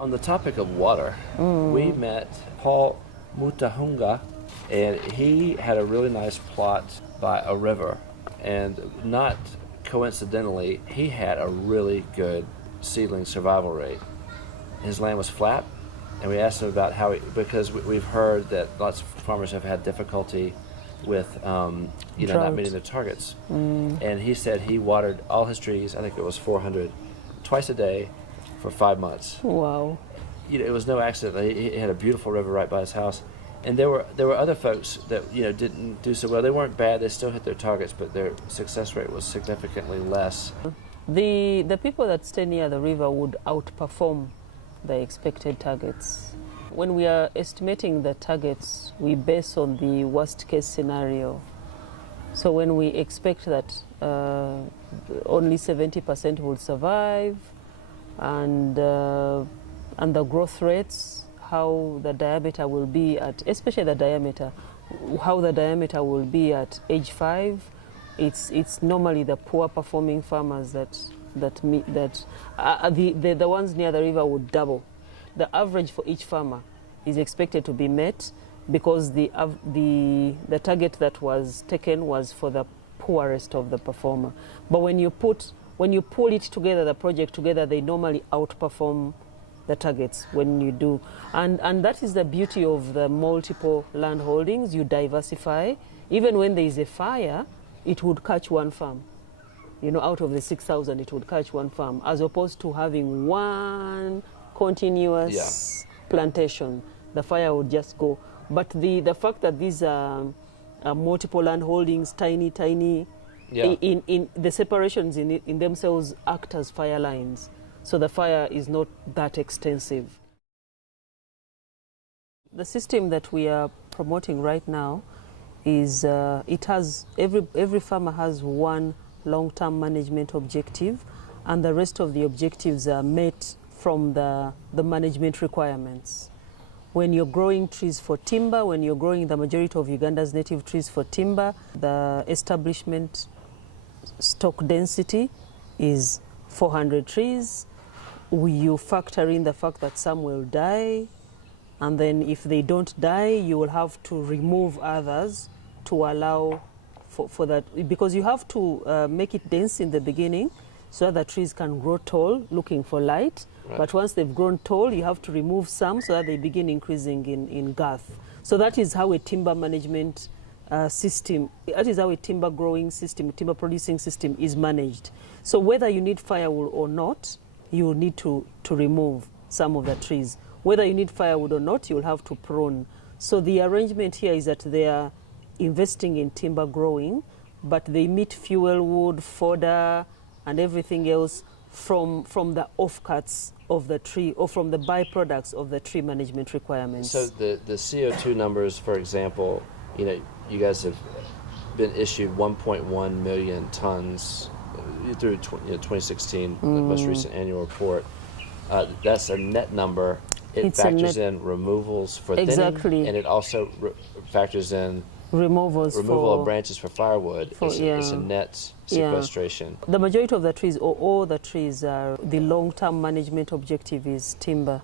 On the topic of water, we met Paul Mutahunga, and he had a really nice plot by a river, and not coincidentally, he had a really good seedling survival rate. His land was flat, and we asked him about how because we've heard that lots of farmers have had difficulty with not meeting their targets. And he said he watered all his trees, I think it was 400, twice a day for 5 months. Wow. It was no accident. He had a beautiful river right by his house. And there were other folks that didn't do so well. They weren't bad. They still hit their targets, but their success rate was significantly less. The people that stay near the river would outperform the expected targets. When we are estimating the targets, we base on the worst case scenario. So when we expect that only 70% will survive, and the growth rates, how the diameter will be at, especially the diameter, how the diameter will be at age 5, it's normally the poor performing farmers the ones near the river would double. The average for each farmer is expected to be met because the target that was taken was for the poorest of the performer. But when you pull it together, the project together, they normally outperform the targets when you do. And that is the beauty of the multiple land holdings. You diversify. Even when there is a fire, it would catch one farm. Out of the 6,000, it would catch one farm, as opposed to having one continuous plantation. The fire would just go. But the fact that these are multiple land holdings, tiny, in the separations in themselves act as fire lines. So the fire is not that extensive. The system that we are promoting right now is it has every farmer has one long-term management objective, and the rest of the objectives are met from the management requirements. When you're growing trees for timber, when you're growing the majority of Uganda's native trees for timber, the establishment stock density is 400 trees. You factor in the fact that some will die, and then if they don't die, you will have to remove others to allow for that, because you have to make it dense in the beginning so that the trees can grow tall looking for light. Right. But once they've grown tall, you have to remove some so that they begin increasing in girth. So that is how a timber management system, that is how a timber growing system, timber producing system is managed. So whether you need firewood or not, you will need to remove some of the trees. Whether you need firewood or not, you'll have to prune. So the arrangement here is that they are investing in timber growing, but they meet fuel wood, fodder, and everything else from the offcuts of the tree, or from the byproducts of the tree management requirements. So the CO2 numbers, for example, you guys have been issued 1.1 million tons through 2016, the most recent annual report. That's a net number. It factors in removals for thinning, and it also factors in removal of branches for firewood. It's a net sequestration. The majority of the trees, or all the trees, are the long-term management objective is timber.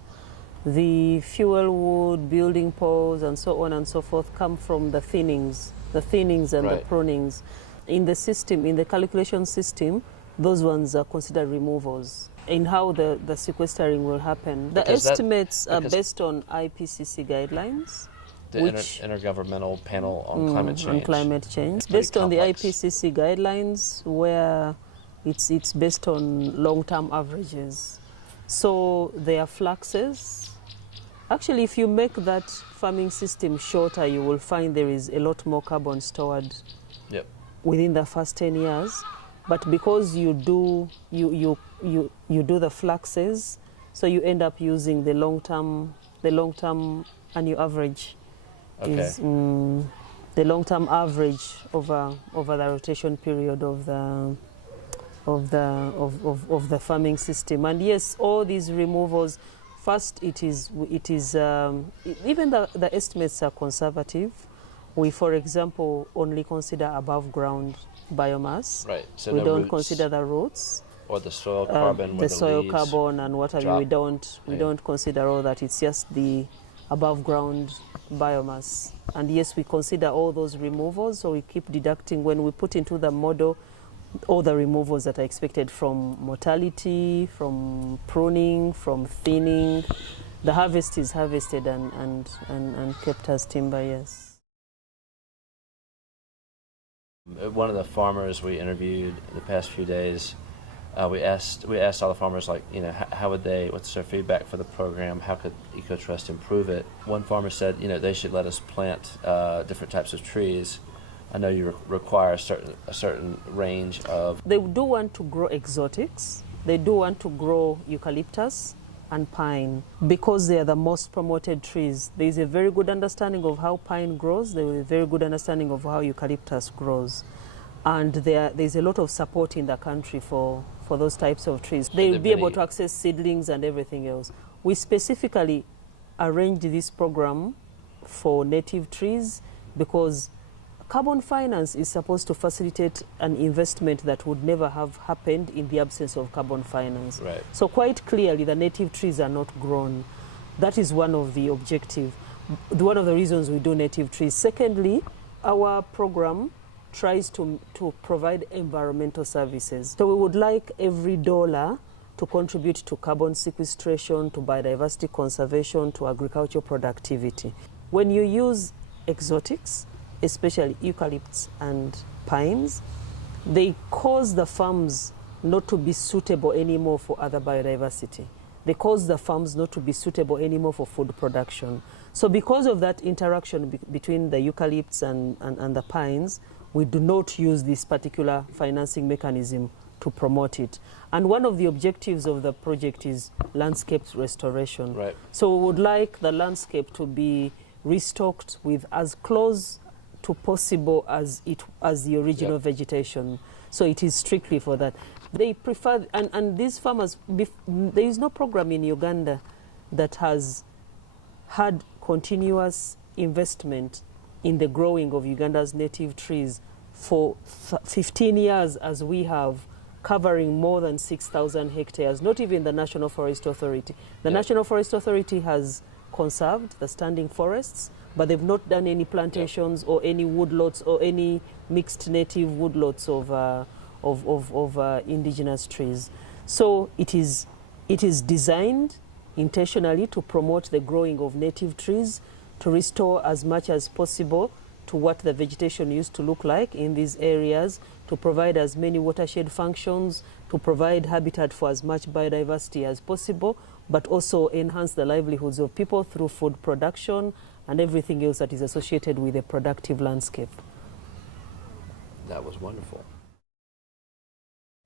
The fuel wood, building poles, and so on and so forth come from the thinnings and the prunings. In the system, in the calculation system, those ones are considered removals. In how the sequestering will happen, the estimates are based on IPCC guidelines. The Intergovernmental Panel on Climate Change. On climate change. Based on the IPCC guidelines, where it's based on long-term averages. So there are fluxes. Actually, if you make that farming system shorter, you will find there is a lot more carbon stored within the first 10 years. But because you do the fluxes, so you end up using the long-term annual average. Okay. Is the long-term average over the rotation period of the farming system. And yes, all these removals, first it is even the estimates are conservative. We, for example, only consider above ground biomass. Right. So we no don't roots. consider the roots. or the soil carbon, the soil carbon and what have you. We don't consider all that. It's just the above ground biomass. And yes, we consider all those removals, so we keep deducting when we put into the model all the removals that are expected from mortality, from pruning, from thinning. The harvest is harvested and kept as timber, yes. One of the farmers we interviewed the past few days, we asked all the farmers, like, you know, how would they, what's their feedback for the program, how could Ecotrust improve it? One farmer said, you know, they should let us plant different types of trees. I know you require a certain range of... They do want to grow exotics. They do want to grow eucalyptus and pine because they are the most promoted trees. There is a very good understanding of how pine grows. There is a very good understanding of how eucalyptus grows. And there's a lot of support in the country for those types of trees. They will be able to access seedlings and everything else. We specifically arranged this program for native trees because carbon finance is supposed to facilitate an investment that would never have happened in the absence of carbon finance. Right. So quite clearly the native trees are not grown. That is one of the objectives, one of the reasons we do native trees. Secondly, our program tries to provide environmental services. So we would like every dollar to contribute to carbon sequestration, to biodiversity conservation, to agricultural productivity. When you use exotics, especially eucalypts and pines, they cause the farms not to be suitable anymore for other biodiversity. They cause the farms not to be suitable anymore for food production. So because of that interaction between the eucalypts and the pines, we do not use this particular financing mechanism to promote it. And one of the objectives of the project is landscape restoration. Right. So we would like the landscape to be restocked with as close to possible as the original vegetation. So it is strictly for that. They prefer, and these farmers, there is no program in Uganda that has had continuous investment in the growing of Uganda's native trees for 15 years as we have, covering more than 6,000 hectares, not even the National Forest Authority. The National Forest Authority has conserved the standing forests, but they've not done any plantations or any woodlots or any mixed native woodlots of indigenous trees. So it is designed intentionally to promote the growing of native trees, to restore as much as possible to what the vegetation used to look like in these areas, to provide as many watershed functions, to provide habitat for as much biodiversity as possible, but also enhance the livelihoods of people through food production and everything else that is associated with a productive landscape. That was wonderful.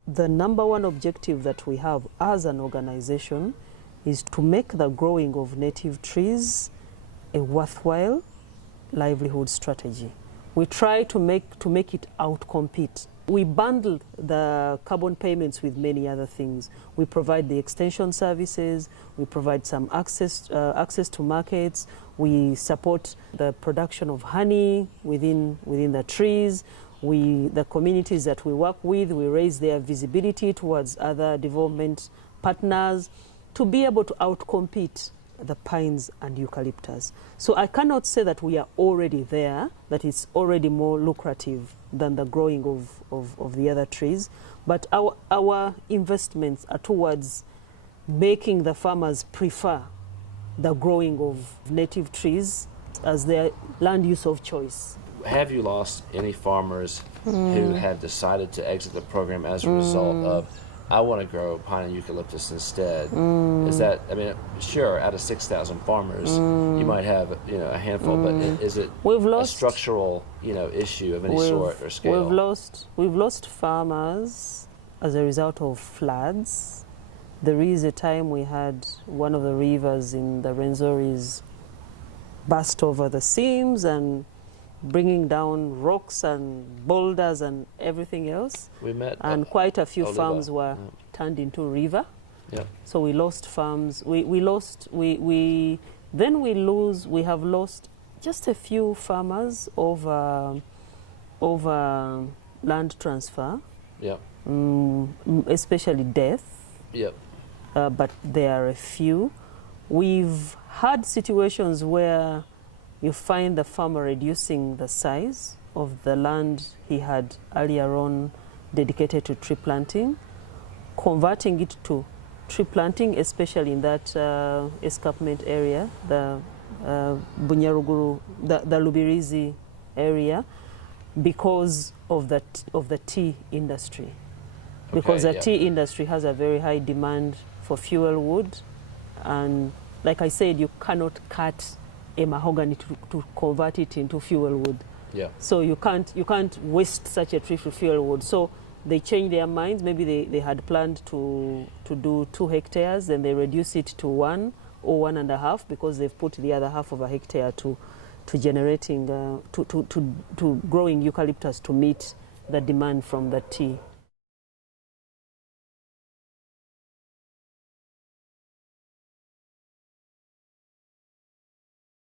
The number one objective that we have as an organization is to make the growing of native trees a worthwhile livelihood strategy. We try to make it outcompete. We bundle the carbon payments with many other things. We provide the extension services, we provide some access to markets, we support the production of honey within the trees. The communities that we work with, we raise their visibility towards other development partners to be able to outcompete the pines and eucalyptus. So I cannot say that we are already there, that it's already more lucrative than the growing of the other trees, but our investments are towards making the farmers prefer the growing of native trees as their land use of choice. Have you lost any farmers who have decided to exit the program as a result of, I want to grow pine and eucalyptus instead? Is that, I mean, sure, out of 6,000 farmers, you might have, you know, a handful, but is it a structural, you know, issue of any sort or scale? We've lost farmers as a result of floods. There is a time we had one of the rivers in the Rwenzoris burst over the seams and bringing down rocks and boulders and everything else. We met, and quite a few farms were turned into river. Yep. So we lost farms. We have lost just a few farmers over land transfer. Yep. especially death. Yep. But there are a few. We've had situations where you find the farmer reducing the size of the land he had earlier on dedicated to tree planting, converting it to tree planting, especially in that escarpment area, the Bunyaruguru, the Lubirizi area, because of the tea industry. Because the tea industry has a very high demand for fuel wood, and like I said, you cannot cut a mahogany to convert it into fuel wood. Yeah. So you can't waste such a tree for fuel wood. So they changed their minds. Maybe they had planned to do 2 hectares, then they reduce it to 1 or 1.5 because they've put the other half of a hectare to generating to growing eucalyptus to meet the demand from the tea